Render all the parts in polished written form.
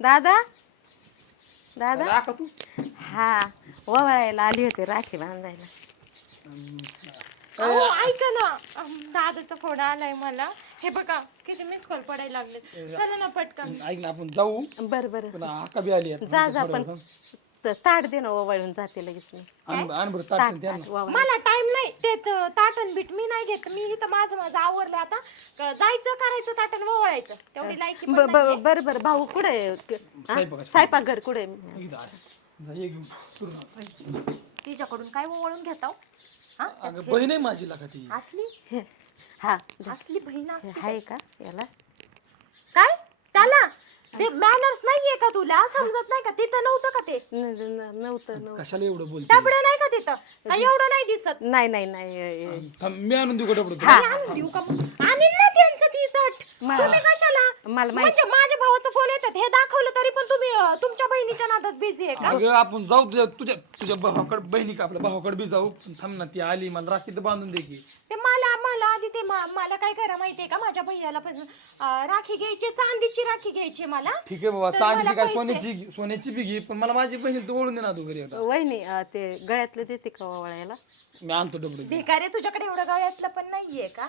दादा दादा राखा तू हा वळायला आली होती राखी बांधायला. अहो ऐका ना, दादाचा फोन आलाय मला. हे बघा किती मिस कॉल पडायला लागले. चला ना पटकन. ऐक ना आपण जाऊ. बर बर पण आका बी आली आता. जा जा पण ताट दे ना वळून जाते लगेच मी. आण बरं ताट ताट द्या ताट ना. वळायला. मला टाइम नाही ते ताटण बीट मी नाही घेत. मी इथं माझं आवरलं आता. जायचं करायचं ताटण वळायचं तेवढी लायकी पण नाहीये. बर बर भाऊ कुठे स्वयंपाकघर कुठे? इथं आहे. जा ये घेऊन करून आण. तिच्याकडून काय वळून घेताव? हा अगं बहीण आहे माझी लागा ती. असली हा असली बहीण असते आहे का याला? काय त्याला ते मॅनर्स नाहीये का तुला? समजत नाही का? तिथं नव्हतं का ते? नव्हतं कशाला एवढं बोलते? टबडं नाही का तिथं? का एवढं नाही दिसत? नाही नाही नाही थांब, मी आणून देऊ का डबडं? आणून देऊ का? आणीन ना त्यांचं ती चट. तुम्ही कशाला? मला माहित म्हणजे माझ्या भावाचा फोन येतात हे दाखवलं तरी पण तुम्ही तुमच्या बहिणीच्या नादात बिझी आहे का? अगं आपण जाऊ तुझ्या तुझ्या भावाकडे बहिणी का आपल्या भावाकडे बी जाऊ. थांब ना ती आली मला राखी तर बांधून दे की. ते मला आधी ते मला काय करा माहितीये का? माझ्या भैयाला पण राखी घ्यायची, चांदीची राखी घ्यायची मला. ठीक आहे बाबा तर चांदीची मला काय पैसे- सोन्याची बी घे पण मला माझी बहिणी तर ओळून दे ना तू घरी आता. वहिनी ते गळ्यातलं देते का वळायला? मी आणतो डबडं. भिकारे तुझ्याकडे एवढं गळ्यातलं पण नाहीये का?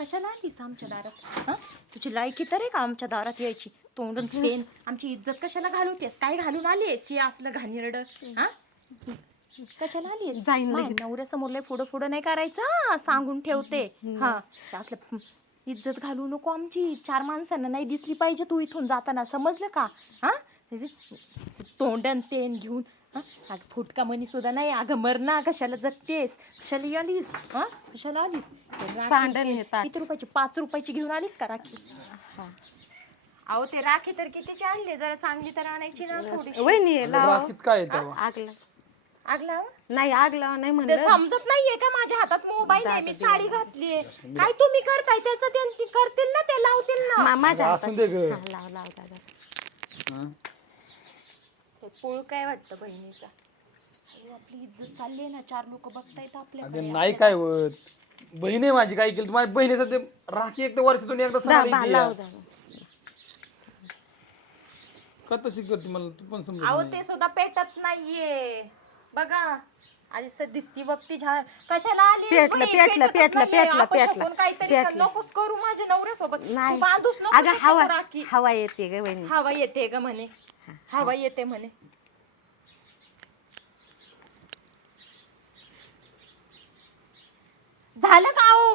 कशाला आलीस आमच्या दारात? तुझी लायकी तर आहे का आमच्या दारात यायची? तोंडून पेन आमची इज्जत कशाला घालवतेस? काय घालून आलीस? हे असलं घाणेरडं हा? कशाला आलीस? जाईन नवऱ्यासमोर लय पुढं नाही करायचं, सांगून ठेवते. हा ते असलं इज्जत घालू नको आमची. चार माणसांना नाही दिसली पाहिजे तू इथून जाताना, समजलं का? हा तोंडन तेन घेऊन फुटका मनी सुद्धा नाही. अगं मर ना, कशाला जगतेस? कशाला आलीस? हा कशाला आलीस? सांडल हे ताट. किती रुपयाची? 5 रुपयाची घेऊन आलीस का राखी? अहो ते राखी तर कितीची आणली? जरा चांगली तर आणायची ना थोडीशी. वहिनी लाव राखीत काय आहे तेव्हा? आगला आग लावा. नाही आगला नाही ते म्हणलं. समजत नाहीये का? माझ्या हातात मोबाईल आहे, मी साडी घातलीये. काय तुम्ही करताय? त्याचं ते करतील ना, ते लावतील ना. माझ्या असून दे ग. हातात लाव लाव दादा. हा? हे पोळ काय वाटतं बहिणीचा? अहो, आपली इज्जत चालली आहे ना, 4 लोक बघतायत आपल्याकडे. अगं नाही काय होत. बहीण आहे माझी. काय केलं माझ्या बहिणीचं ते राखी एकदा वर्षातून एकदा सण आली की लाव या. दादा. का तशी करते मला तू पण समजत अहो नाही. ते सुद्धा पेटत नाहीये बघा. आधी तर दिसती बघती कशाला आली? पेटलं. काहीतरी नकोस करू माझ्या नवऱ्यासोबत. नाही. तू बांधूच नको अगं शक्यतो हवा राखी. हवा येते ग वहिनी. हवा येते ग म्हणे. हवा येते म्हणे. झालं का? अहो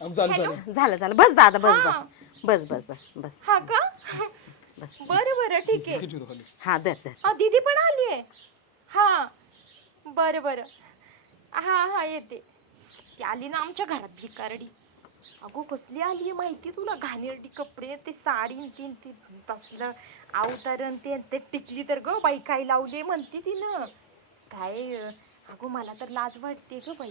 अब झालं. झालं बस दादा बस हा. बस बस बस बस बस हा का? बस. बरं ठीक आहे. किती होतं खाली? हा दर हा दीदी पण आलीये. हा बरं हा येते. ती आली ना आमच्या घरात भिकारडी. अगो कसली आली माहिती तुला? घाणेरडी कपडे, ते साडी, ती तसलं अवतारण, ते टिकली तर ग बाई काय लावली म्हणते तिनं. काय अगो मला तर लाज वाटते ग बाई.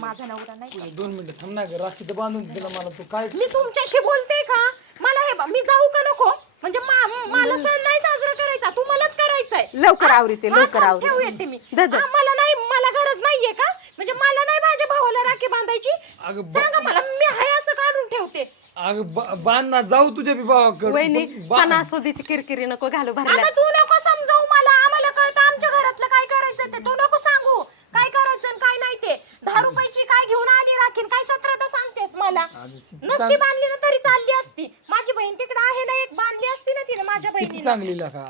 माझा नवरा नाही. 2 मिनिटं थांब ना ग. राखी तर बांधून दिला मला तू काय. मी तुमच्याशी बोलते का? मला हे मी जाऊ का नको? म्हणजे मला सण नाही साजरा करायचा, तुम्हालाच करायचंय. लवकर आवरीते लवकर ठेव आवरी. येते मी. दादा. मला नाही, मला गरज नाहीये का? म्हणजे मला नाही माझ्या भावाला राखी बांधायची? अगं सांगा मला, मी हाय असं काढून ठेवते. अगं बांध ना. जाऊ तुझ्या बी भावाकडे. वहिनी बांध. सणासुदीची किरकिरी नको घालू भरल्या. आता तू नको समजावू मला. आम्हाला कळतं आमच्या घरातलं काय करायचं ते. तू नको सांगू काय करायचं आणि काय नाही ते. 10 रुपयाची काय घेऊन आली राखीन? काय 17 सांगतेस मला? अगं किती नसती बांधली ना तरी चालली असती. माझी बहीण तिकडे आहे ना, एक बांधली असती ना तिने माझ्या किती बहिणीला. चांगली लागा.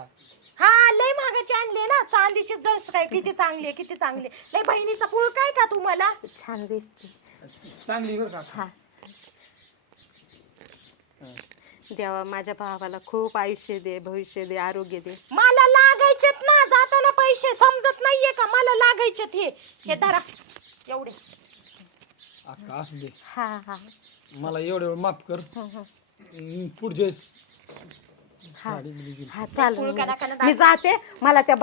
हा लय महागाची आणली ना. चांदीची जस काय किती चांगली आहे, किती चांगली आहे. लय बहिणीचा पुळ काय का तुम्हाला? छान दिसते. चांगली बरं का. हा देवा माझ्या भावाला खूप आयुष्य दे, भविष्य दे, आरोग्य दे. मला लागायचेत ना जाताना पैसे. समजत नाहीये का? मला लागायचेत हे धरा एवढे. अक्का असू दे. हा मला एवढं माफ कर. पुढचे साडी बिडी घे. हा चालेल. फुलका दाखवला मी जाते. मला त्या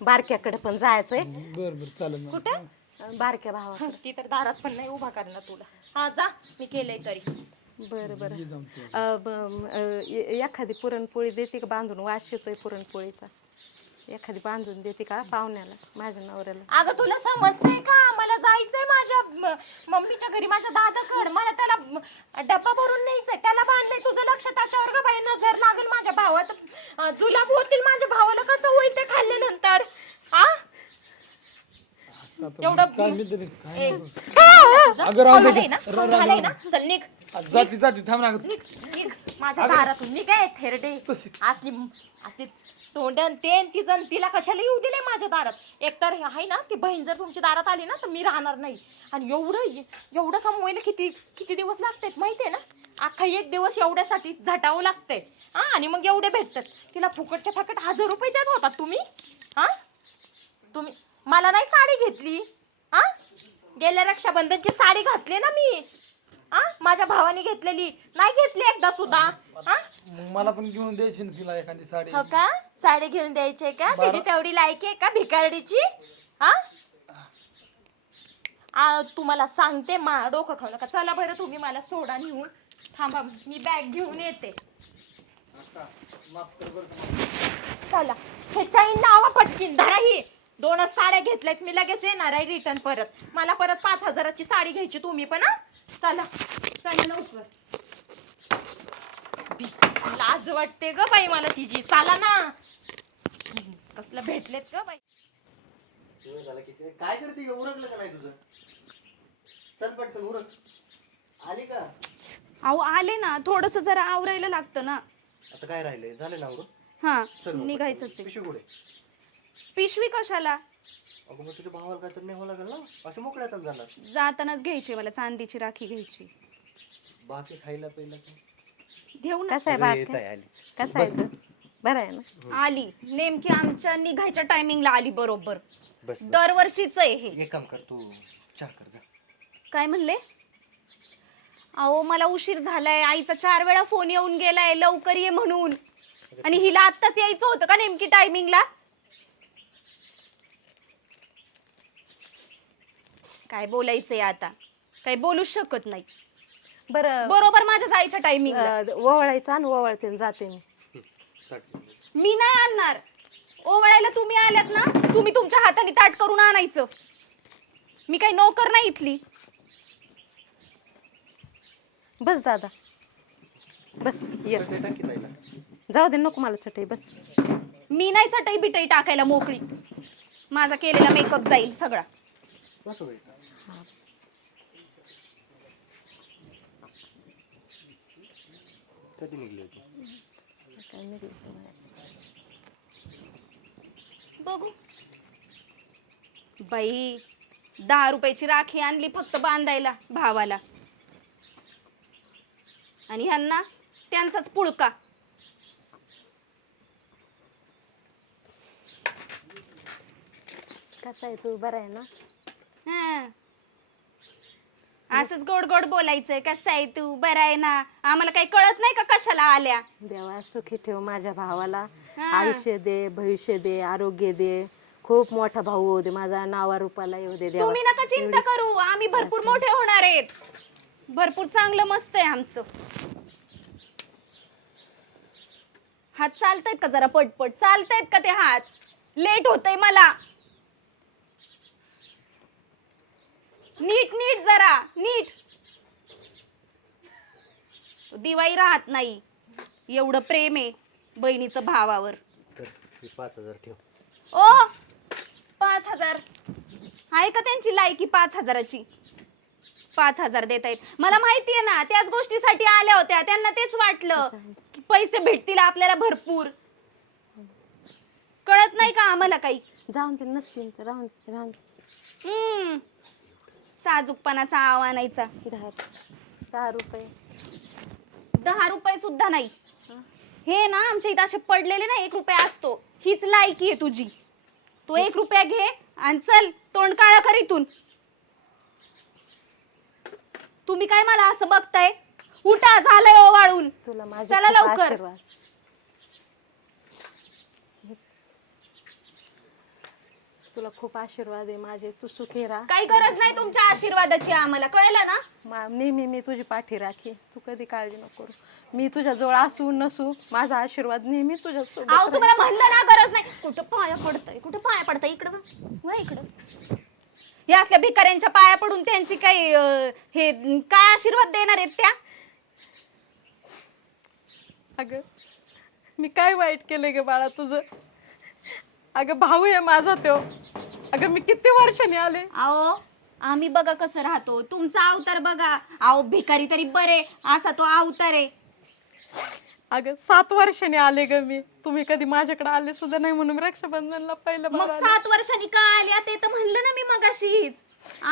बारक्याकडे पण जायचंय. बरं चालेल ना. कुठे? बारक्या भावा. ती तर दारात पण नाही उभा करणार तुला. हा जा, मी केलंय तरी. बरं ये जाऊन ते. एखादी पुरणपोळी देते का बांधून? वास येतोय पुरणपोळीचा. एखादी बांधून देते का पाहुण्याला, माझ्या नवऱ्याला? अगं तुला समजतंय का? मला जायचंय माझ्या मम्मीच्या घरी, माझ्या दादाकडे. मला त्याला डब्बा भरून न्यायचंय. त्याला बांधलंय. तुझं लक्ष त्याच्यावर ग बाई. नजर लागेल माझ्या भावात. जुलाब होतील माझ्या भावाला, कसं होईल ते खाल्ल्यानंतर? हा एवढं काय मी तरी काय ए, नाही. अगं राहू दे झालंय ना? झालंय ना? चल निघ जाती जाती थांब ना अगं. निघ निघ माझ्या दारातून निघ आहे थेरडे. तशी असली असली तोंडन तेन ती जण तिला कशाला येऊ दिले माझ्या दारात? एकतर हे आहे ना, ती बहीण जर तुमच्या दारात आली ना तर मी राहणार नाही. आणि एवढं कमवायला किती किती दिवस लागतात माहितीये ना? अख्खा एक दिवस एवढ्यासाठी झटावं लागतंय. हा आणि मग एवढे भेटतात. तिला फुकटच्या फुकट 1000 रुपये देत होता तुम्ही. हा तुम्ही मला नाही साडी घेतली. हा गेल्या रक्षाबंधनची साडी घातली ना मी. हा माझ्या भावाने घेतलेली नाही घेतली एकदा सुद्धा. हा मग मला पण घेऊन द्यायची ना तिला एखादी साडी. हो का? साडी घेऊन द्यायची का? तुझी तेवढी लायकी आहे का भिकारडीची? हा तुम्हाला सांगते डोकं खाऊ नका. चला बरं तुम्ही मला सोडा नेऊन. थांबा मी बॅग घेऊन येते. चला हे चैन लावा पटकीन. धरा ही 2 साड्या घेतल्यात मी, लगेच येणार आहे रिटर्न परत. मला परत 5000ची साडी घ्यायची तुम्ही पण. हा चला चला लवकर. लाज वाटते ग बाई मला तिची. चला ना कसलं भेटलेत ग बाई. काय करते ग? उरकलं का नाही तुझं? चल पटकन उरक. आली का? अहो आले ना, थोडस जरा आवरायला लागतं ना. आता काय राहिलंय? झालं ना उरक? हा चल मग निघायचंच पटकन. आहे. पिशवी कुठे? पिशवी कशाला? अगं मग तुझ्या भावाला काय तर न्यावं लागेल ना, असे मोकळ्यातच जाणार. जातानाच घ्यायची, मला चांदीची राखी घ्यायची. बाकी खायला प्यायला काय? घेऊ ना. कसं आहे अरे, येत बाकी? आहे, आली. कसं आहे गं? बरं आहे ना? आली नेमकी आमच्या निघायच्या टायमिंगला आली बरोबर. बस बस. दरवर्षीच आहे हे. एक काम कर, तू चहा कर जा. काय म्हणले? अहो मला उशीर झालाय, आईचा 4 वेळा फोन येऊन गेलाय लवकर ये म्हणून. आणि हिला आत्ताच यायचं होतं का नेमकी टायमिंगला? काय बोलायचंय आता? काही बोलूच शकत नाही. बरं बरोबर माझ्या जायच्या टायमिंगला. ओवळायचं आणि ओवळते जाते मी. ताट. मी नाही आणणार. ओवळायला तुम्ही आल्यात ना, तुम्ही तुमच्या हाताने ताट करून आणायचं. मी काही नोकर नाही इथली. बस दादा बस ये. चटई टाक की ताईला. जाऊ दे नको मला चटई बस. मी नाही चटई बिटई टाकायला मोकळी. माझा केलेला मेकअप जाईल सगळा. बस होईल. कधी निघली होती? काय नाही. बघू. बाई 10 रुपयाची राखी आणली फक्त बांधायला भावाला. आणि ह्यांना त्यांचाच पुळका. कसं आहे तू? बरं आहे ना? हा. असंच गोड गोड बोलायचंय. कसं आहे तू? बरं आहे ना? आम्हाला काही कळत नाही का कशाला आल्या? देवा सुखी ठेव माझ्या भावाला. हा. आयुष्य दे, भविष्य दे, आरोग्य दे. खूप मोठा भाऊ होऊ दे माझा, नावा रूपाला येऊ दे देवा. तुम्ही नका चिंता करू. आम्ही भरपूर मोठे होणार आहेत. भरपूर चांगलं मस्त आहे आमचं. हात चालतायत का जरा पटपट? चालतायत का ते हात? लेट होतंय मला. नीट नीट जरा नीट. दिवाळी राहत नाही. एवढं प्रेम आहे बहिणीचं भावावर. तर 5000 ठेव. ओ 5000 आहे का त्यांची लायकी 5000ची? 5000 देता येत. मला माहितीये ना, त्याच गोष्टीसाठी आल्या होत्या. त्यांना तेच वाटलं की पैसे भेटतील आपल्याला भरपूर. कळत नाही का आम्हाला काही? जाऊन ते नसतील तर राहून दे, राहून दे. साजूकपणाचा आव आणायचा. 10 रुपये. 10 रुपये सुद्धा नाही. हे ना आमच्या इथं असे पडलेले ना 1 रुपया असतो. हीच लायकी आहे तुझी. तू 1 रुपया घे आणि चल तोंड काळा कर इथून. तुम्ही काय मला असं बघताय? उठा, झालंय ओवाळून. तुला माझे चला खूप लवकर. आशीर्वाद. तुला खूप आशीर्वाद आहे माझे. तू सुखी राहा. काही गरज नाही तुमच्या आशीर्वादाची आम्हाला, कळलं ना? नेहमी मी तुझी पाठी राखी. तू कधी काळजी नको करू. मी तुझ्या जवळ असू नसू, माझा आशीर्वाद नेहमी तुझ्या अहो सोबत तुम्हाला म्हणलं ना गरज नाही. कुठं पाया पडतंय? कुठं पाया पडताय? इकडं वा इकडं. या असल्या भिकाऱ्यांच्या पाया पडून त्यांची काही हे काय आशीर्वाद देणार आहेत त्या? अगं मी काय वाईट केलंय ग बाळा तुझं? अगं भाऊ आहे माझा तो. अगं मी किती वर्षांनी आले. अहो आम्ही बघा कसं राहतो, तुमचा अवतार बघा. अहो भिकारी तरी बरे, असा तो अवतार आहे. अगं 7 वर्षांनी आले ग मी. तुम्ही कधी माझ्याकडे आले सुद्धा नाही म्हणून रक्षाबंधनला पहिलं मग बार आले. 7 वर्षांनी का आल्या ते तर म्हणलं ना मी मगाशीच.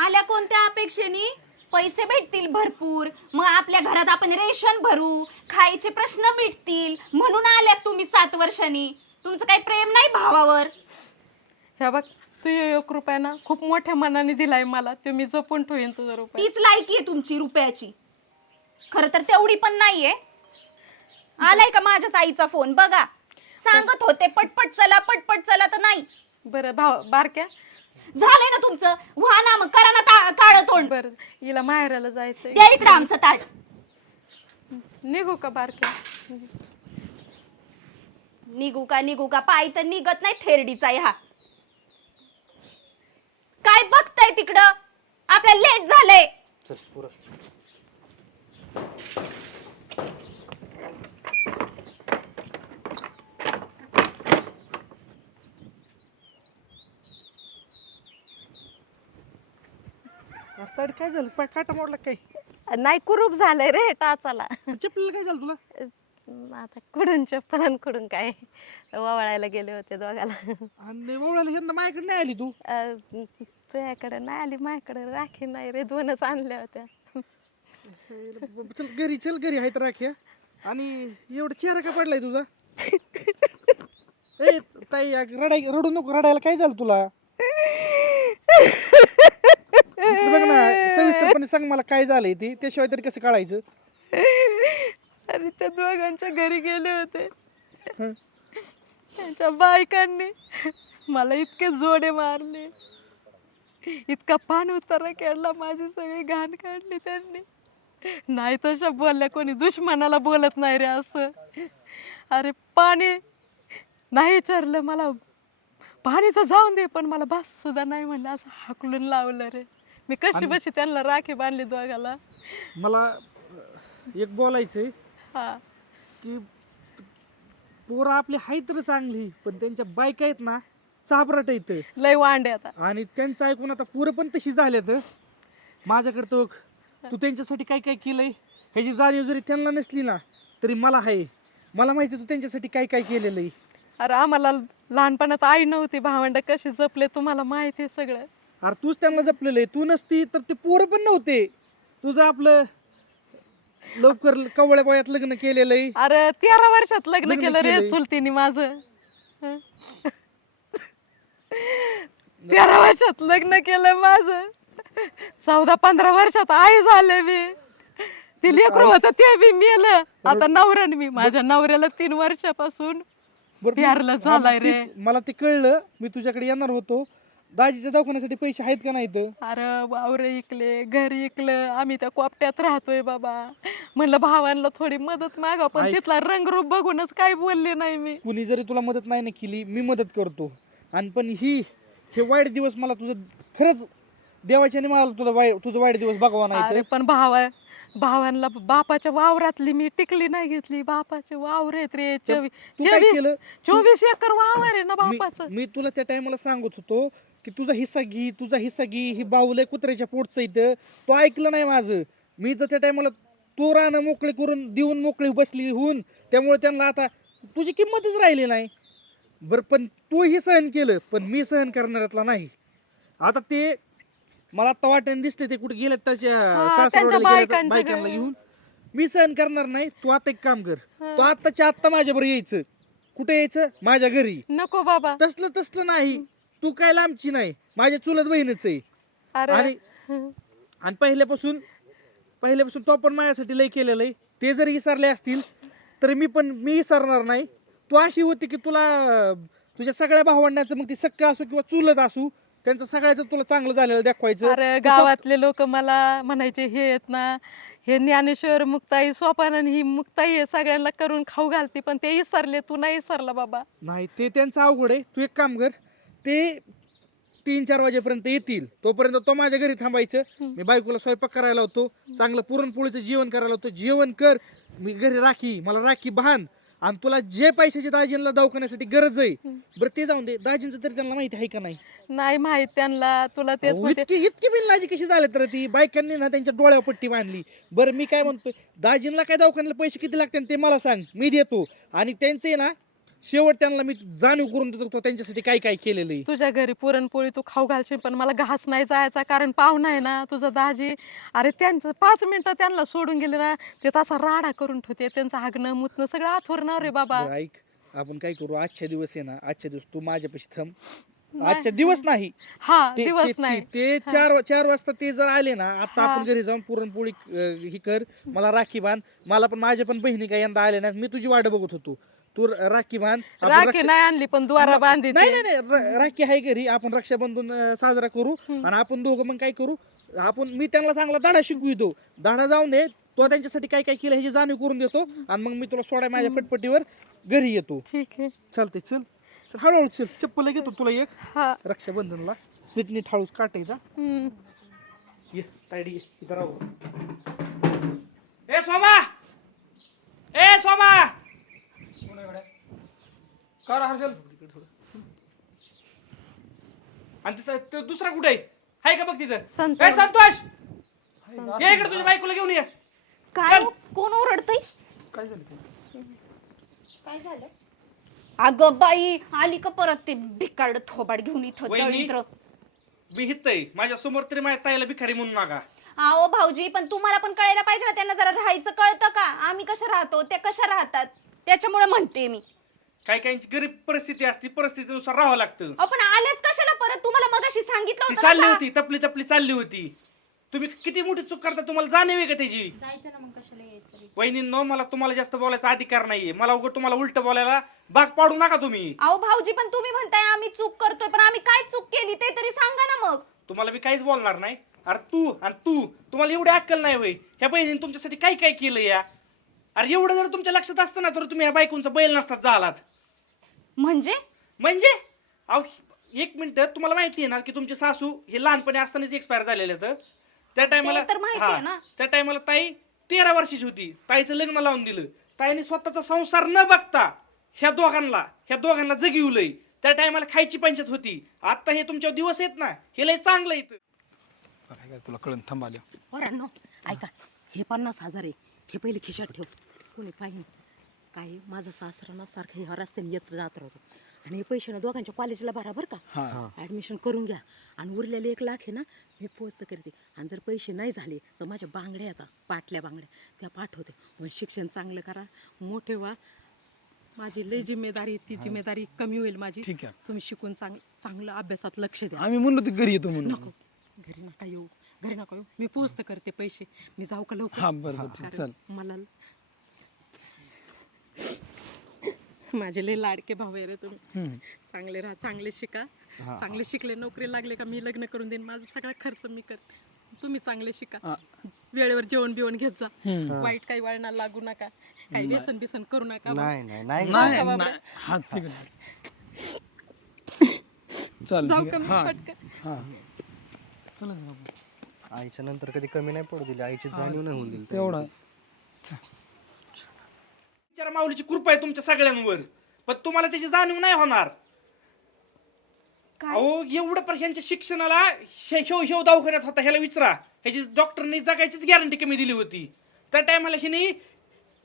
आल्या कोणत्या अपेक्षेने? पैसे भेटतील भरपूर, मग आपल्या घरात आपण रेशन भरू, खायचे प्रश्न मिटतील म्हणून आल्यात तुम्ही 7 वर्षांनी. तुमचं काही प्रेम नाही भावावर? ह्या बघ तू 1 रुपया ना खूप मोठ्या मनाने दिलाय मला, ते मी जपून ठेवीन तुझा रुपया. तीच लायकी आहे तुमची रुपयाची. खरं तर तेवढी पण नाहीये. आलाय का माझ्याच आईचा फोन बघा. सांगत होते पटपट चला तर नाही. बरं भाव बारक्या, झालंय ना तुमचं, व्हा ना मग, करा ना काळं तोंड. बरं हिला माहेराला जायचंय. द्या इकडं आमचं ताट. निघू का बारक्या? निघू का पाय तर निघत नाही थेरडीचा ह्या. काय बघताय तिकडं? आपल्याला लेट झालंय. चल पुरं. ताडी काय झालं? पाय काटा मोडला काय? नाही कुरूप झालंय रे टाचाला. चपलीला काय झालं तुला? आता कुठून चप्पल आणि कुठून काय, ववाळायला गेले होते दोघाला. आणि ओळायला यंदा माझ्याकडे नाही आली तू. तुझ्याकडे नाही आली, माझ्याकडे राखी नाही रे, 2च आणल्या होत्या. चल घरी आहे तर राख्या. आणि एवढा चेहरा का पडलाय तुझा? ए ताई रडू नको, रडायला काय झालं तुला? इकडे बघ ना, सविस्तरपणे सांग मला काय झालंय ते, त्याशिवाय तरी कसं कळायचं? अरे त्या दोघांच्या घरी गेले होते. हं. त्यांच्या बायकांनी मला इतके जोडे मारले, इतका पान उतारा केला, माझी सगळी घाण काढली त्यांनी. नाही तशा बोलल्या, कोणी दुश्मनाला बोलत नाही रे असं. अरे पाणी नाही विचारलं मला, पाणी तर जाऊन दे, पण मला बस सुद्धा नाही म्हणलं, असं हाकलून लावलं रे. मी कशी बशी त्यांना राखी बांधली दोघाला. मला एक बोलायचंय हा की पोरं आपली हाय तर चांगली, पण त्यांच्या बायका आहेत ना चाबराट आहेत. लय वांडे आता. आणि त्यांचं ऐकून आता पोरं पण तशी झाल्यात. माझ्याकडे तो तू त्यांच्यासाठी काय काय केलंय ह्याची जाणीव जरी त्यांना नसली ना तरी मला आहे. मला माहिती तू त्यांच्यासाठी काय काय केलेलं आहे. अरे आम्हाला लहानपणात आई नव्हती, भावंड कशी जपले तुम्हाला माहिती आहे सगळं. अरे तूच त्यांना जपलेलं आहे. तू नसती तर ते पोरं पण नव्हते. तुझं आपलं लवकर कवळ्या वयात लग्न केलेलं आहे. अरे 13 वर्षात लग्न लग्न केलं रे केलंय. चुलतीने माझं. 13 वर्षात लग्न केलं माझं. 14-15 वर्षात आई झाले मी. ते लेकरू होतं ते बी मेलं. आता नवऱ्याने मी माझ्या नवऱ्याला 3 वर्षापासून बरं, प्यारला झालाय रे. मला ते कळलं. मी तुझ्याकडे येणार होतो. दाजीच्या दवाखान्यासाठी पैसे आहेत का नाहीत? अरे वावर इकले, घर इकलं, आम्ही त्या कोपट्यात राहतोय बाबा. म्हणलं भावांना थोडी मदत मागा, पण ऐक. तिथला रंगरूप बघूनच काही बोलले नाही मी. कुणी जरी तुला मदत नाही ना केली, मी मदत करतो. आणि पण हे वाईट दिवस मला तुझं खरंच देवाच्याने मला तुझं वाईट दिवस बघवा अरे नाही. पण भावांना बापाच्या वावरातली मी टिकली नाही घेतली. बापाचे वावर आहेत रे, तू काय केलं? 24 एकर वावर आहे ना बापाचं. मी तुला त्या टायमाला सांगत होतो की तुझा हिस्सा घे. ही बाहुल आहे कुत्र्याच्या पोटचं इथं. तो ऐकलं नाही माझं. मी तर त्या टायमाला तो रानं मोकळे करून देऊन मोकळी बसली होऊन, त्यामुळे त्यांना आता तुझी किंमतच राहिली नाही. बरं पण तू ही सहन केलं, पण मी सहन करणाऱ्यातला नाही. आता ते मला आता वाटेन दिसते ते कुठे गेलेत त्याच्या त्यांच्या सासरवाडीला गेलेत, बायकांच्या बायकांना घरी. घेऊन. मी सहन करणार नाही. तू आता एक काम कर, हा. तू आत्ताच्या आत्ता माझ्याबरोबर यायचं. कुठे यायचं? माझ्या घरी. नको बाबा. तसलं नाही. तू काय लांबची नाही, माझ्या चुलत बहीणच आहे. अरे आणि पहिल्यापासून तो पण माझ्यासाठी लय केलेलं आहे. ते जरी विसरले असतील तरी मी विसरणार नाही. तू अशी होती की तुला तुझ्या सगळ्या भावंडांचं, मग ती सक्क असो किंवा चुलत असू, त्यांचं सगळ्याचं तुला चांगलं झालेलं दाखवायचं. अरे गावातले लोक मला म्हणायचे हे आहेत ना, हे ज्ञानेश्वर मुक्ताई सोपान ही मुक्ताई आहे, सगळ्यांना करून खाऊ घालते, पण ते विसरले. तू नाही विसरला बाबा. नाही, ते त्यांचं अवघड आहे. तू एक काम कर, ते 3-4 वाजेपर्यंत येतील, तोपर्यंत तो माझ्या घरी थांबायचं. मी बायकोला स्वयंपाक करायला होतो, चांगलं पुरणपोळीचं जेवण करायला होतं. जेवण कर, मी घरी मला राखी बांध. आणि तुला जे पैशाची दाजींना दवाखान्यासाठी गरज आहे बरं ते जाऊन दे, दाजींचं तरी त्यांना माहिती आहे का नाही? नाही माहित त्यांना, तुला तेच अहो, म्हणते. इतकी बिनलाजी कशी झाले तर ती बायकांनी ना त्यांच्या डोळ्यावर पट्टी बांधली. बरं मी काय म्हणतोय, दाजींना काय दवाखान्याला पैसे किती लागतील ते मला सांग, मी देतो. आणि त्यांचे ना शेवट त्यांना मी जाणीव करून देतो तो त्यांच्यासाठी काय काय केलेलं आहे. तुझ्या घरी पुरणपोळी तू खाऊ घालशील, पण मला घास नाही जायचा, कारण पाहुणा आहे ना तुझा दाजी. अरे त्यांचं 5 मिनिटं त्यांना सोडून गेले ना, ते तसा राडा करून ठेवते, त्यांचं हागणं मुतणं सगळं आथोरणार रे बाबा. बरं, ऐक, आपण काय करू, आजच्या दिवस आहे ना, आजच्या दिवस तू माझ्यापाशी थांब. नाही. आजच्या दिवस नाही, हा ते दिवस ते- नाही. ते 4 वाजता ते जर आले ना, आता हा. आपण घरी जाऊन पुरणपोळी ही कर, मला राखी बांध. मला पण माझ्या पण बहिणी काय यंदा आल्या ना, मी तुझी वाट बघत होतो. तू राखी बांध. आपण राखी नाही आणली पण द्वारा बांधली. नाही नाही नाही, राखी आहे घरी, आपण रक्षाबंधन साजरा करू. हम्म. आणि आपण दोघं मग काय करू, आपण मी त्यांना चांगला धडा शिकवितो. धडा जाऊन दे, तो त्यांच्यासाठी काय काय केलं ह्याची जाणीव करून देतो. आणि मग मी तुला सोडाय माझ्या फटफटीवर घरी येतो. ठीक आहे. चालते, चल चल, हळूहळू चल. चप्पल घेतो तुला एक हा. रक्षाबंधनला, नीट हळूच काटायचा. हम्म. ये तायडी ये, इथं राहू. ए सोमा, ए सोमा, कोण आहे गड्या? का रे हर्षल? आणि तो दुसरा कुठे आहे का बघ तिथं. संतोष. ए संतोष, ये इकडे, तुझ्या बायकोला घेऊन ये. काय हो? कोण ओरडतय? काय झालं ते? काय झालं? अगं बाई, आली का परत ते भिकारड थोबाड घेऊन इथं वहिनी? दळिंद्र? मी हितय माझ्या समोर तरी माझ्या ताईला भिकारी म्हणू नका. आओ भाऊजी, पण तुम्हाला पण कळायला पाहिजे ना, त्यांना जरा राहायचं कळतं का? आम्ही कशा राहतो, त्या कशा राहतात, त्याच्यामुळे म्हणते मी. काही काहींची गरीब परिस्थिती असते, परिस्थितीनुसार राहावं लागतं. आपण आल्याच कशाला परत? तुम्हाला मगाशी सांगितलं ती होतं चालली ना. होती, तपली तपली चालली होती. तुम्ही किती मोठी चूक करता, तुम्हाला जाणीव आहे का त्याची? जायचं ना, मग कशाला यायचं रे? वहिनींनो, मला तुम्हाला जास्त बोलायचा अधिकार नाहीये. मला उघड तुम्हाला उलट बोलायला भाग पाडू नका तुम्ही. आओ भाऊजी, पण तुम्ही म्हणताय आम्ही चूक करतोय, पण आम्ही काय चूक केली ते तरी सांगा ना मग. तुम्हाला मी काहीच बोलणार नाही. अरे तू आणि तू, तुम्हाला एवढी अक्कल नाही होय? ह्या बहिणीने तुमच्यासाठी काय काय केलं या? अरे एवढं जर तुमच्या लक्षात असतं ना, तर तुम्ही ह्या बायकोंचा बैल नसतात झालात. म्हणजे म्हणजे अहो, एक मिनिट, तुम्हाला माहिती आहे ना की तुमचे सासू हे लहानपणी असतानाच एक्सपायर झालेले आहेत. त्या टायमाला ते तर माहिती आहे ना. त्या टायमाला ताई 13 वर्षाची होती. ताईचं लग्न लावून दिलं. ताईने स्वतःचा संसार न बघता ह्या दोघांना जगिवलंय. त्या टायमाला खायची पंचायत होती. आता हे तुमच्यावर दिवस आहेत ना, हे लय चांगलं येतं. काय काय तुला कळून थांबाले. पोरांनो, ऐका, हे 50,000 आहे, हे पहिले खिशात ठेव. कोणी पाहिजे काय, माझा सासरा ना सारखं ह्या रस्त्याने येत जात राहतो. आणि हे पैसे ना दोघांच्या कॉलेजला भरा बरं का, हा. ॲडमिशन करून घ्या. आणि उरलेले 1 लाख आहे ना, मी पोस्ट करते. आणि जर पैसे नाही झाले तर माझ्या बांगड्या आता पाटल्या बांगड्या त्या पाठवते. मग शिक्षण चांगलं करा, मोठे व्हा. माझी लय जिम्मेदारी, ती जिम्मेदारी कमी होईल माझी. ठीक आहे. तुम्ही शिकून चांगलं अभ्यासात लक्ष द्या. आम्ही म्हणलो ते घरी येतो म्हणून. नको, घरी नका येऊ, घरी नका येऊ. मी पोस्ट करते पैसे. मी जाऊ का लवकर? हा बरं बरं ठीक, कारण चल. मला माझे लय लाडके भाऊ आहे रे तुम्ही. हम्म. चांगले राहा, चांगले शिका. चांगले शिकले, नोकरी लागले का मी लग्न करून देईन. माझा सगळा खर्च मी करते. तुम्ही चांगले शिका, हा. वेळेवर जेवण बिवण घेत जा. हम्म. वाईट काही वळणाला लागू नका, काही व्यसन बिसन करू नका. नाही नाही नाही नाही बाबा. नाही. हा ठीक आहे. चल जाऊ ठीक का आहे. मी हा पटकन? हा. चला बाबा. आईच्या नंतर कधी कमी नाही पडू दिली, आईची जाणीव नाही होऊन दिली तेवढा बिचारा माऊलीची कृपा आहे तुमच्या सगळ्यांवर, पण तुम्हाला त्याची जाणीव नाही होणार. काय? अहो एवढं पण ह्यांच्या शिक्षणाला शेव दवाखान्यात होता, ह्याला विचारा. ह्याची डॉक्टरने जगायचीच गॅरंटी कमी दिली होती. त्या टायमाला हिने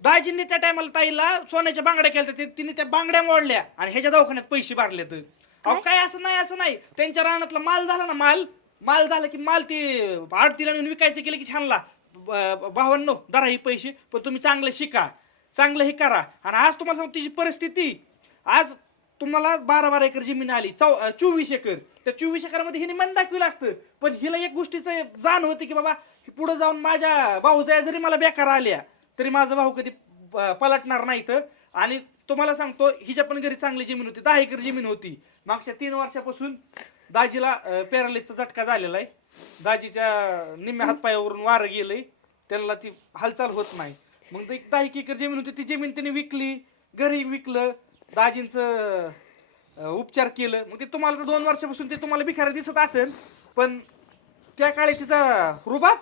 दाजींनी त्या टायमाला ताईला सोन्याच्या बांगड्या केल्या, तिने त्या बांगड्या मोडल्या आणि ह्याच्या दवाखान्यात पैसे भरले. तर अहो काय असं नाही. त्यांच्या रानातला माल झाला ना, माल झाला की माल ते आडतीला नेऊन विकायचं केलं की छानला भावांनो धरा हे पैसे, पण तुम्ही चांगलं शिका, चांगलं हे करा. आणि आज तुम्हाला सांगतो तिची परिस्थिती, आज तुम्हाला 12 एकर जमीन आली, 24 एकर. त्या 24 एकरमध्ये हिने मन दाखविलं असतं, पण हिला एक गोष्टीचं जाण होती की बाबा पुढे जाऊन माझ्या भाऊजाया जरी मला बेकार आल्या तरी माझा भाऊ कधी पलटणार नाही. तर आणि तुम्हाला सांगतो हिच्या पण घरी चांगली जमीन होती, 10 एकर जमीन होती. मागच्या 3 वर्षापासून दाजीला पॅरालिसचा झटका झालेला आहे. दाजीच्या निम्म्या हातपायावरून वारं गेलंय, त्यांना ती हालचाल होत नाही. मग ते 10 एकर जमीन होती, ती जमीन त्यांनी विकली, घरी विकलं, दाजींचं उपचार केलं. मग ते तुम्हाला तर 2 वर्षापासून ते तुम्हाला भिकारी दिसत असेल, पण त्या काळी तिचा रुबाब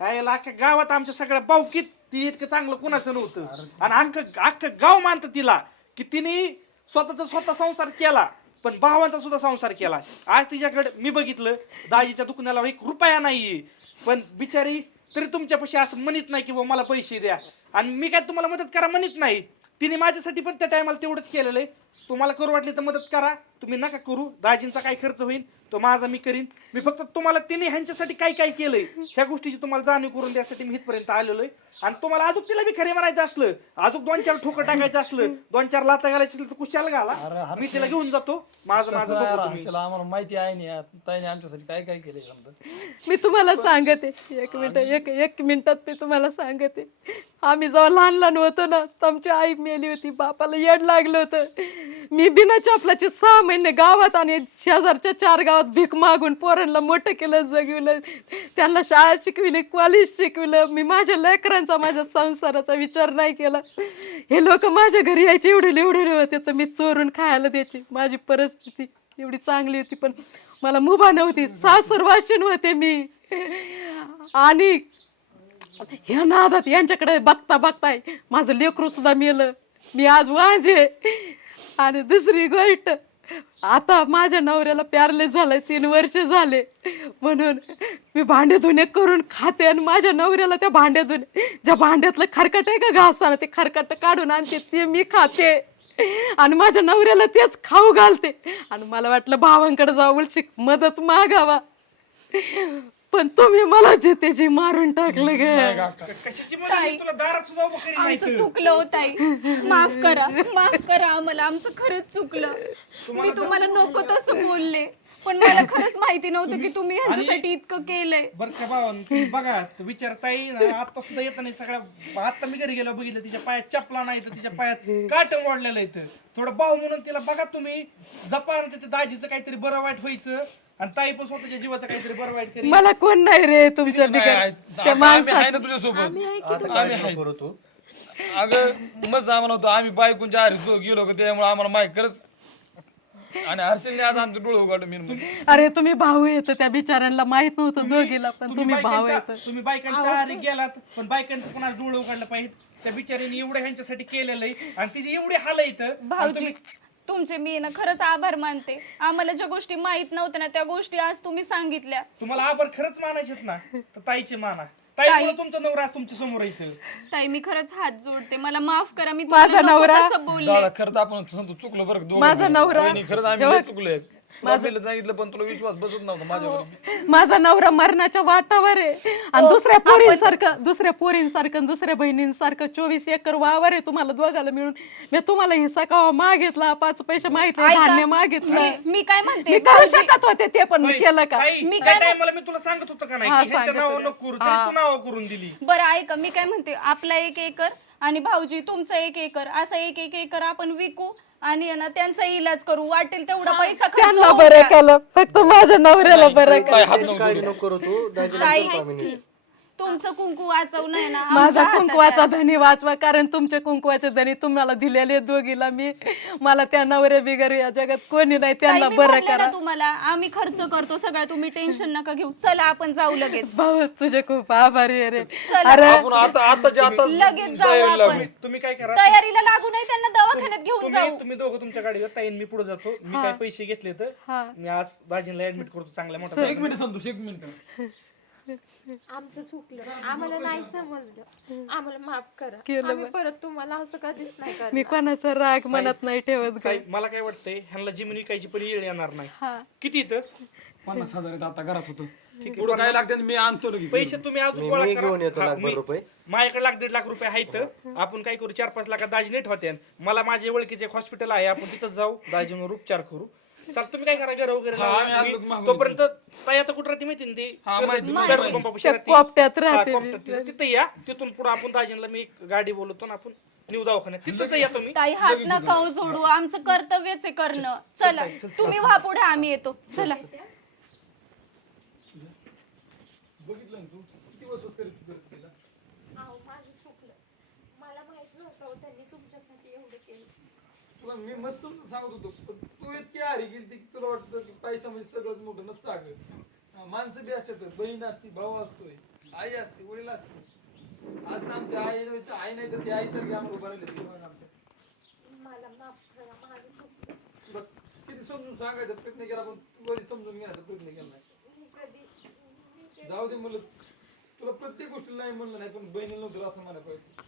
ह्या अख्ख्या गावात आमच्या सगळ्या बावकीत ती इतकं चांगलं कुणाचं नव्हतं. आणि अख्खं गाव मानतं तिला की तिने स्वतः संसार केला, पण भावांचा सुद्धा संसार केला. आज तिच्याकडे मी बघितलं दाजीच्या दुकानाला 1 रुपया नाहीये, पण बिचारी तरी तुमच्यापाशी असं म्हणत नाही की बाबा मला पैसे द्या. आणि मी काय तुम्हाला मदत करा म्हणत नाही, तिने माझ्यासाठी पण त्या टायमाला तेवढंच केलेलं आहे. तुम्हाला करू वाटली तर मदत करा, तुम्ही नका करू. दाजींचा काय खर्च होईल तो माझा मी करीन. मी फक्त तुम्हाला तिने ह्यांच्यासाठी काय काय केलंय ह्या गोष्टीची तुम्हाला जाणीव करून द्यासाठी मी इथपर्यंत आलेलो आहे. आणि तुम्हाला अजून तिला बी खरे म्हणायचं असलं, अजून 2-4 ठोकर टाकायचं असलं, 2-4 लाता घालायचं असलं तर कुशाला घाला, मी तिला घेऊन जातो. माझं कसं बघू आहे तुम्ही. राहायचं, आम्हाला माहिती आहे नाही ताईने आमच्यासाठी काय काय केलंय समजा. मी तुम्हाला सांगते, एक मिनिटात मी तुम्हाला सांगते. आम्ही जेव्हा लहान होतो ना, आमची आई मेली होती, बापाला येड लागलं होतं. मी बिना चपलाची 6 महिने गावात आणि शेजारच्या 4 गावात भीक मागून पोरांना मोठं केलं, जगविलं, त्यांना शाळा शिकविली, कॉलेज शिकविलं. मी माझ्या लेकरांचा, माझ्या संसाराचा विचार नाही केला. हे लोक माझ्या घरी यायचे एवढे होते तर मी चोरून खायला द्यायची. माझी परिस्थिती एवढी चांगली होती, पण मला मुभा नव्हती. सासरवाशीण होते मी. आणि ह्या नादात यांच्याकडे बघताय माझं लेकरू सुद्धा मेलं. मी आज वांजे. आणि दुसरी गोष्ट, आता माझ्या नवऱ्याला पॅरलेस झालंय, 3 वर्ष झाले, म्हणून मी भांडे धुणे करून खाते. आणि माझ्या नवऱ्याला त्या ज्या भांड्यातलं खरकट आहे का घासाला, ते खरकट काढून आणते, ते मी खाते. आणि माझ्या नवऱ्याला तेच खाऊ घालते. आणि मला वाटलं भावांकडे जाऊ उलशी मदत मागावा, पण तुम्ही मला जे मारून टाकलं ग. कशाची मदत? तुला दारात सुद्धा उभं करीन नाही आमचं तर. चुकलं हो ताई, माफ करा आम्हाला, आमचं खरंच चुकलं. मी तुम्हाला नको तसं बोलले, पण मला खरंच माहिती नव्हतं की तुम्ही ह्याच्यासाठी इतकं केलंय. बरं का भावानं, तुम्ही बघा विचारताई आता सुद्धा येत नाही सगळ्या. आता मी घरी गेलो बघितलं तिच्या पायात चपला नाही तर तिच्या पायात काट वाढलेलं इथं. थोडं भाऊ म्हणून तिला बघा तुम्ही, जपा ना, तिथे दाजीचं काहीतरी बरं वाईट व्हायचं आणि ताई पण स्वतःच्या जीवाचं काहीतरी बरं वाईट करी. मला कोण नाही रे तुमच्या बिगर त्या आम्ही माणसात. आहे ना तुझ्यासोबत. आता आम्ही काय आहे. करू तू? अगं मस्त आम्हाला होतं, आम्ही बायकोंच्या आरी गेलो का त्यामुळे आम्हाला माहिती खरंच. आणि हर्षलने आज आमचं डोळं उघडलं मी. अरे तुम्ही भाऊ येत, त्या बिचाऱ्यांना माहित नव्हतं दोघीला, पण तुम्ही भाऊ येत. तुम्ही बायकांच्या आहारी गेलात, पण बायकांचं पण आज डोळं उघडलं पाहिजे. त्या बिचारीने एवढं ह्यांच्यासाठी केलेलं आहे आणि तिची एवढी हाल आहे इथं. भाऊजी, तुमचे मी ना खरंच आभार मानते. आम्हाला ज्या गोष्टी माहित नव्हत्या ना, त्या गोष्टी आज तुम्ही सांगितल्या. तुम्हाला आभार खरंच मानायचेत ना, तर ताईचे माना. ताई तुमचा नवरा आज तुमच्या समोर इथं. ताई मी खरंच हात जोडते, मला माफ करा. मी माझा तुम्हाला नको नवरा- तसं बोलले. दादा खरंच आपण चुकलो बरं दोघं. माझा नवरा- वहिनी, खरंच आम्ही लय चुकलोय. बाबीला सांगितलं पण तुला विश्वास बसत नव्हता माझ्यावर. माझा नवरा मरणाच्या वाटावर आहे. आणि दुसऱ्या पोरींसारखं दुसऱ्या बहिणींसारखं 24 एकर वावर आहे तुम्हाला दोघाला मिळून. मी तुम्हाला हिस्सा का मागितला, 5 पैसे मागितले, ऐका, धान्य मागितलं. मी काय म्हणते, मी करू शकत होते ते, पण मी केलं का? ताई, मी त्या काय टायमाला मी तुला सांगत होतो का नाही हा, की ह्यांच्या सांगत नावावर होते. नको करू, तरी तू नाव करून दिली. बरं ऐका, मी काय म्हणते, आपला 1 एकर आणि भाऊजी तुमचा 1 एकर, असा 1 एकर आपण विकू आणि ना त्यांचा इलाज करू. वाटेल तेवढा पैसा खर्च त्यांना होऊ बरं द्या. केलं, फक्त माझ्या नवऱ्याला बरं ताई, केलं. हात त्याची काळजी नको करू तू. दाजीला ताई, बोलतो आम्ही नीट. तुमचं कुंकू वाचवणं आहे ना माझा आमच्या हातात कुंकवाचा आहे. धनी वाचवा, कारण तुमचे कुंकवाचे धनी तुम्हाला दिलेले दोघीला मी. मला त्या नवऱ्या बिगर या जगात कोणी नाही, ताई, त्यांना मी बरं म्हणले ना करा. तुम्हाला, आम्ही खर्च करतो सगळं, तुम्ही टेन्शन नका घेऊ. चला आपण जाऊ लगेच. भाऊ तुझे खूप आभारी आहे रे. चला. अरे आपण आताच्या आता लगेच जाऊ आपण. तुम्ही काय करा, तयारीला लागू नाही, त्यांना दवाखान्यात घेऊन जाऊ. तुम्ही दोघं तुमच्या गाडीवर, ताईन मी पुढे जातो. मी काय पैसे घेतले तर हा. मी आज दाजींना ऍडमिट करतो चांगल्या मोठ्या. एक मिनिट संतोष, 1 मिनिट. आमचं चुकलं, आम्हाला नाही समजलं, आम्हाला माफ करा. केलं आम्ही परत तुम्हाला असं कधीच नाही मी करणार. कोणाचा राग मनात नाही ठेवत ग. ताई, मला काय वाटतंय ह्यांना जमीन विकायची पण येळ येणार नाही. हा. किती इथं 50,000 आहेत आता घरात होतं. ठीक आहे, पुढं काय लागते मी आणतो लगेच. पैसे तुम्ही अजून गोळा मी करा. घेऊन येतो हा, लाखभर मी- रुपये. माझ्याकडे 1.5 लाख रुपये आहेत. आपण काय करू, 4-5 लाखात दाजी नीट होते. मला माझ्या ओळखीचे एक हॉस्पिटल आहे, आपण तिथं जाऊ, दाजीवर उपचार करू. चाल, तुम्ही काय करा, घर वगैरे हा, लावा. आम्ही आलो मी मागून तोपर्यंत ताई आता कुठं राहते माहिती ना ती? हा, माहिती, पेट्रोल माहिती. पंपापाशी त्या राहते. कोपट्यात हा, राहते कोपऱ्यात. मी. तिथं या, तिथून पुढे आपण दाजींना मी एक गाडी बोलवतो ना, आपण न्यू दवाखान्यात तिथं या तुम्ही. ताई हात नका हो जोडू, आमचं कर्तव्यच आहे करणं. चला तुम्ही व्हा पुढे, आम्ही येतो. चला. बघितलं ना तू किती वसवस करत तिला. अहो, माझं चुकलं, मला माहित नव्हतं हो, त्यांनी तुमच्यासाठी एवढं केलं. तुला मी मस्त सांगत होतो, पण तू इतकी हारी गेली की तुला वाटतं की पैसा म्हणजे सगळंच मोठं नसतं. अगं माणसं बी असतात, बहीण असते, भाऊ असतोय, आई असते, वडील असते. आज आमच्या आई नाही तर ती आईसारखी आम्हाला उभं राहिली आमच्या. मला माफ करा, माझं चुकलं. बघ किती समजून सांगायचा प्रयत्न केला पण तू बरी समजून घेण्याचा प्रयत्न केला नाही. मी जाऊ दे म्हणलं तुला प्रत्येक गोष्टीला नाही म्हणलं नाही पण बहिणीला नव्हतं असं म्हणायला पाहिजे.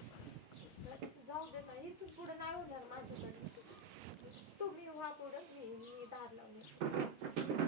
जाऊ दे ना, इथून पुढे नाही होणार माझ्याकडे. तुम्ही व्हा पुढं, मी दार लावून